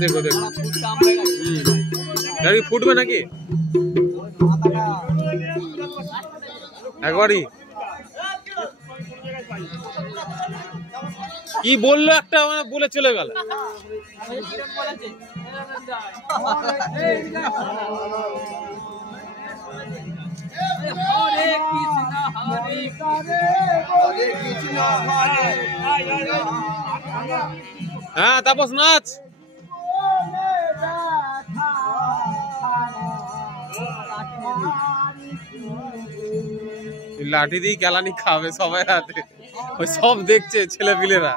देखो देखो गाड़ी फुटবে নাকি একবারই কি বললো একটা মানে বলে চলে গেল हरे कृष्णा হ্যাঁ তাপস নাচ লাঠি দিয়ে কেলানি খাবে সবাই হাতে ওই সব দেখছে ছেলে পিলেরা